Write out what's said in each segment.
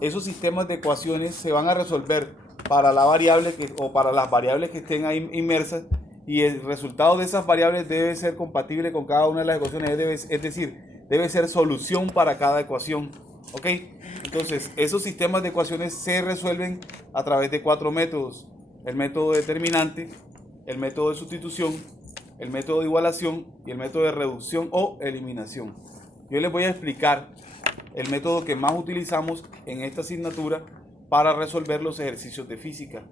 esos sistemas de ecuaciones se van a resolver para la variable o para las variables que estén ahí inmersas, y el resultado de esas variables debe ser compatible con cada una de las ecuaciones, es decir, debe ser solución para cada ecuación. ¿Ok? Entonces, esos sistemas de ecuaciones se resuelven a través de 4 métodos: el método determinante, el método de sustitución, el método de igualación y el método de reducción o eliminación. Yo les voy a explicar el método que más utilizamos en esta asignatura para resolver los ejercicios de física.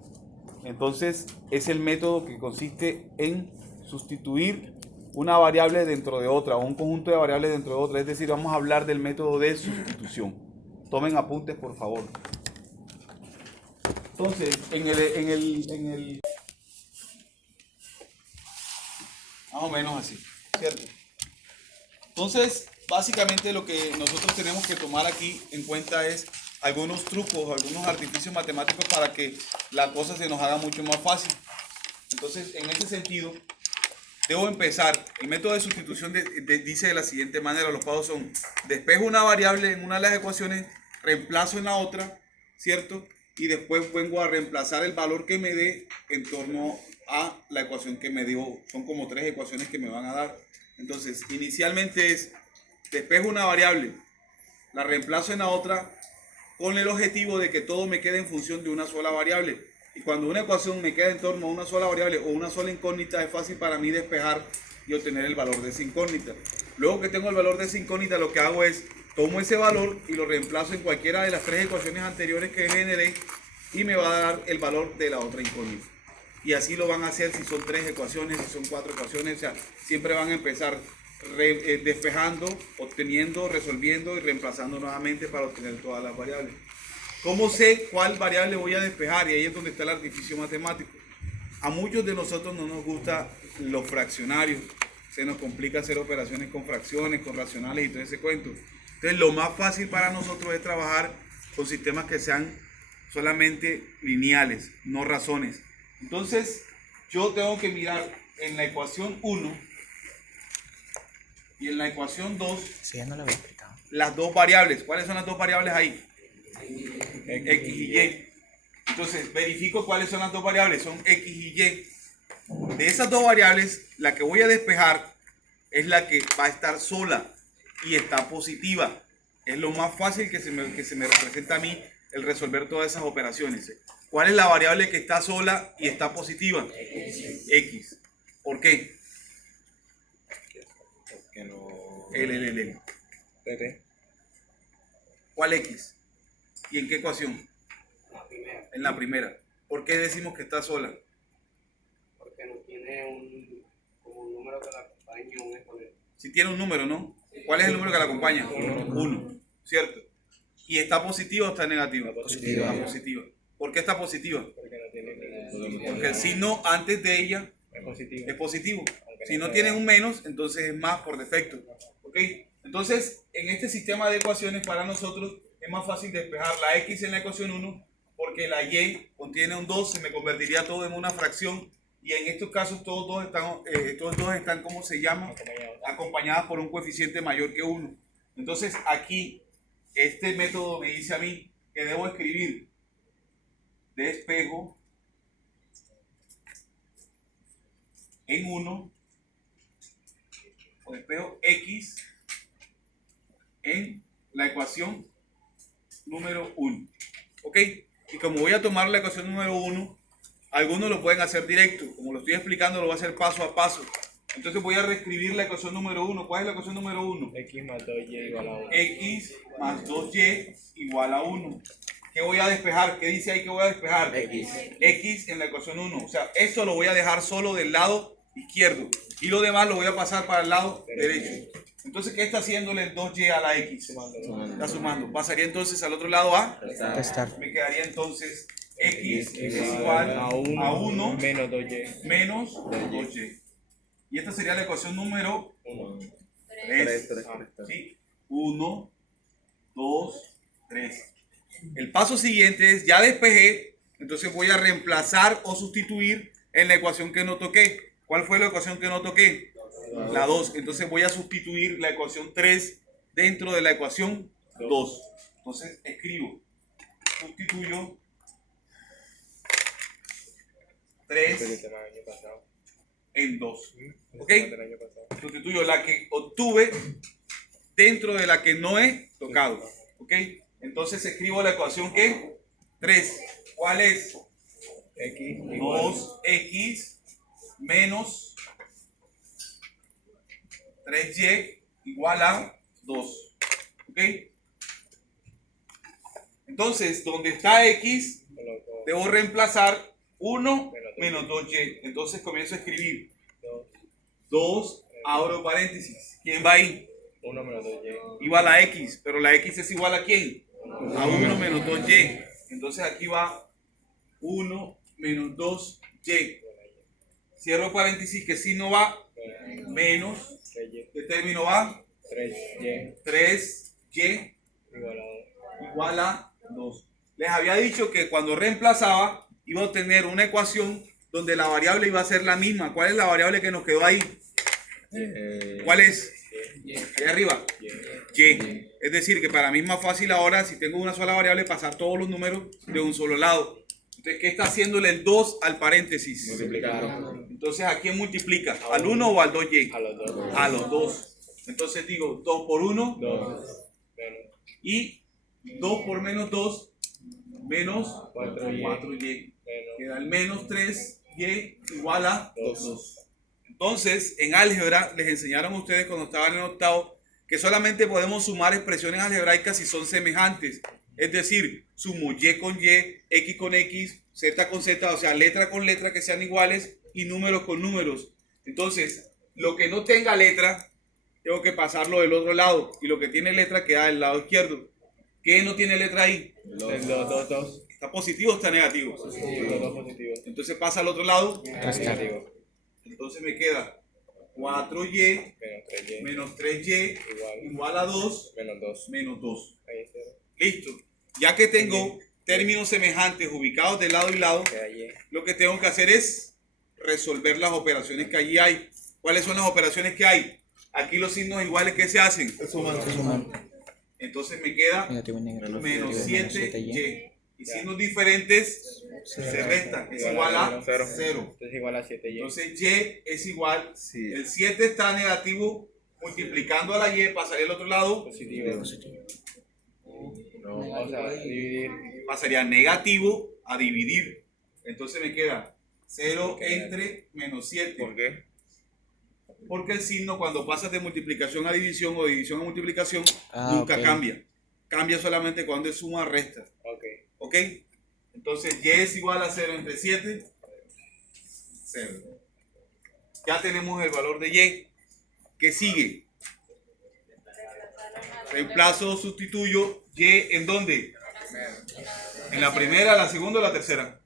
Entonces, es el método que consiste en sustituir una variable dentro de otra, o un conjunto de variables dentro de otra. Es decir, vamos a hablar del método de sustitución. Tomen apuntes, por favor. Entonces, más o menos así, ¿cierto? Entonces, básicamente lo que nosotros tenemos que tomar aquí en cuenta es algunos trucos, algunos artificios matemáticos para que la cosa se nos haga mucho más fácil. Entonces, en ese sentido, debo empezar. El método de sustitución dice de la siguiente manera: los pasos son: despejo una variable en una de las ecuaciones, reemplazo en la otra, ¿cierto? Y después vengo a reemplazar el valor que me dé en torno a la ecuación que me dio. Son como 3 ecuaciones que me van a dar. Entonces, inicialmente es: despejo una variable, la reemplazo en la otra, con el objetivo de que todo me quede en función de una sola variable. Y cuando una ecuación me queda en torno a una sola variable o una sola incógnita, es fácil para mí despejar y obtener el valor de esa incógnita. Luego que tengo el valor de esa incógnita, lo que hago es tomo ese valor y lo reemplazo en cualquiera de las 3 ecuaciones anteriores que generé, y me va a dar el valor de la otra incógnita. Y así lo van a hacer si son 3 ecuaciones, si son 4 ecuaciones. O sea, siempre van a empezar despejando, obteniendo, resolviendo y reemplazando nuevamente para obtener todas las variables. ¿Cómo sé cuál variable voy a despejar? Y ahí es donde está el artificio matemático. A muchos de nosotros no nos gusta los fraccionarios. Se nos complica hacer operaciones con fracciones, con racionales y todo ese cuento. Entonces, lo más fácil para nosotros es trabajar con sistemas que sean solamente lineales, no razones. Entonces, yo tengo que mirar en la ecuación 1 y en la ecuación 2, Sí, ya no lo había explicado. las dos variables. ¿Cuáles son las dos variables ahí? X y Y. Entonces, verifico cuáles son las dos variables. Son X y Y. De esas dos variables, la que voy a despejar es la que va a estar sola y está positiva. Es lo más fácil que se me representa a mí el resolver todas esas operaciones. ¿Cuál es la variable que está sola y está positiva? X. ¿Por qué? Porque no. L. ¿Cuál X? ¿Y en qué ecuación? La primera, En la primera. ¿Por qué decimos que está sola? porque no tiene como un número que la acompañe un exponente. Si tiene un número, ¿no? ¿Cuál es el número que la acompaña? 1, ¿cierto? ¿Y está positiva o está negativa? Positiva. Está positiva. ¿Por qué está positiva? Porque no tiene. Porque el signo antes de ella Es positivo. es positivo. Si no tiene un menos, entonces es más por defecto. ¿Ok? Entonces, en este sistema de ecuaciones, para nosotros es más fácil despejar la X en la ecuación 1, porque la Y contiene un 2, se me convertiría todo en una fracción. Y en estos casos todos dos están, ¿cómo se llama? Acompañadas por un coeficiente mayor que 1. Entonces aquí, este método me dice a mí que debo escribir: despejo en 1, o despejo X en la ecuación número 1. ¿Ok? Y como voy a tomar la ecuación número 1, algunos lo pueden hacer directo. Como lo estoy explicando, lo voy a hacer paso a paso. Entonces voy a reescribir la ecuación número 1. ¿Cuál es la ecuación número 1? X más 2y igual a 1. X más 2y igual a 1. ¿Qué voy a despejar? ¿Qué dice ahí que voy a despejar? X en la ecuación 1. O sea, esto lo voy a dejar solo del lado izquierdo. Y lo demás lo voy a pasar para el lado derecho. Entonces, ¿qué está haciéndole el 2y a la X? Está sumando. Pasaría entonces al otro lado a Restar. me quedaría entonces X es igual a 1 menos 2y. menos 2y. Y esta sería la ecuación número 3. ¿Sí? 1, 2, 3. El paso siguiente es: ya despejé, entonces voy a reemplazar o sustituir en la ecuación que no toqué. ¿Cuál fue la ecuación que no toqué? La 2. Entonces voy a sustituir la ecuación 3 dentro de la ecuación 2. Entonces escribo, sustituyo Pero 3 el tema del año pasado. en 2. El ¿Ok? tema del año pasado. Sustituyo la que obtuve dentro de la que no he tocado. ¿Ok? Entonces escribo la ecuación que 3. ¿Cuál es? X igual 2x menos 3y igual a 2. ¿Ok? Entonces, donde está x, con los dos. debo reemplazar 1 menos 2y. Entonces comienzo a escribir 2, abro paréntesis. ¿Quién va ahí? 1 menos 2y. Igual a x, pero la x es igual a ¿quién? A 1 menos 2y. Entonces aquí va 1 menos 2y. Cierro paréntesis, que si no va, menos, 3y. ¿qué término va? 3y 3y igual a 2. igual a 2. Les había dicho que cuando reemplazaba iba a obtener una ecuación donde la variable iba a ser la misma. ¿Cuál es la variable que nos quedó ahí? ¿Cuál es? Ahí arriba. Y. Es decir, que para mí es más fácil ahora, si tengo una sola variable, pasar todos los números de un solo lado. Entonces, ¿qué está haciéndole el 2 al paréntesis? Multiplicar Entonces, ¿a quién multiplica? ¿Al 1 o al 2y? a los 2. A los 2. Entonces digo 2 por 1 2 menos y 2 por menos 2 menos 4y 4y. menos Queda el menos 3y igual a 2. 2. Entonces, en álgebra les enseñaron a ustedes cuando estaban en octavo que solamente podemos sumar expresiones algebraicas si son semejantes. Es decir, sumo y con y, x con x, z con z, o sea, letra con letra que sean iguales y números con números. Entonces, lo que no tenga letra, tengo que pasarlo del otro lado. Y lo que tiene letra queda del lado izquierdo. ¿Qué no tiene letra ahí? El 2, 2. ¿Está positivo o está negativo? Los 2 positivos. Entonces pasa al otro lado. Negativo. Entonces me queda 4y Menos 3y menos 3y igual a 2 menos 2. menos 2. Ahí está. Listo. Ya que tengo términos semejantes ubicados de lado y lado, Queda y. lo que tengo que hacer es resolver las operaciones que allí hay. ¿Cuáles son las operaciones que hay? Aquí los signos iguales que se hacen. Entonces me queda Negativo y negativo. menos Negativo, 7y. Y signos diferentes se restan. Es igual a 0. Entonces igual a 7y. Entonces y es igual. El 7 está negativo. Multiplicando a la y pasaría al otro lado. Positivo. No, vamos a dividir. Pasaría negativo a dividir. Entonces me queda 0 entre menos 7. ¿Por qué? Porque el signo cuando pasas de multiplicación a división o división a multiplicación Ah, nunca ok. cambia. Cambia solamente cuando es suma o resta. Ok. ¿Ok? Entonces y es igual a 0 entre 7. 0. Ya tenemos el valor de y. ¿Qué sigue? Reemplazo o sustituyo y ¿en dónde? ¿En la primera, la segunda o la tercera?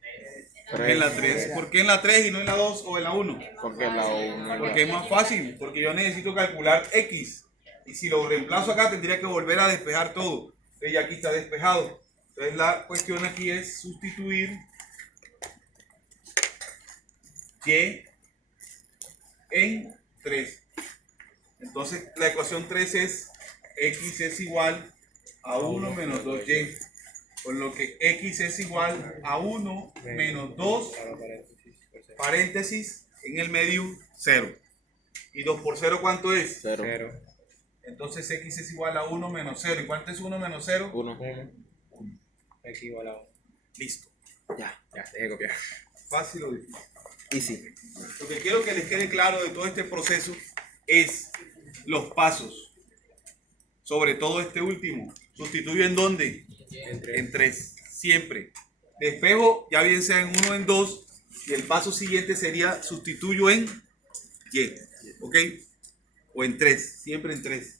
En la 3. ¿Por qué en la 3 y no en la 2 o en la 1? Porque la 1. Porque es más fácil, porque yo necesito calcular x. Y si lo reemplazo acá, tendría que volver a despejar todo. Entonces ya aquí está despejado. Entonces la cuestión aquí es sustituir y en 3. Entonces la ecuación 3 es x es igual a 1 menos 2y. Con lo que x es igual a 1 menos 2 paréntesis, en el medio 0. ¿Y 2 por 0 cuánto es? 0. Entonces x es igual a 1 menos 0. ¿Y cuánto es 1 menos 0? 1. X igual a 1. Listo. Ya, deje de copiar. Fácil o difícil. Easy. Lo que quiero que les quede claro de todo este proceso es los pasos. Sobre todo este último. ¿Sustituyo en dónde? En 3. Siempre. Despejo, ya bien sea en 1 o en 2. Y el paso siguiente sería sustituyo en y. ¿Ok? O en 3. Siempre en 3.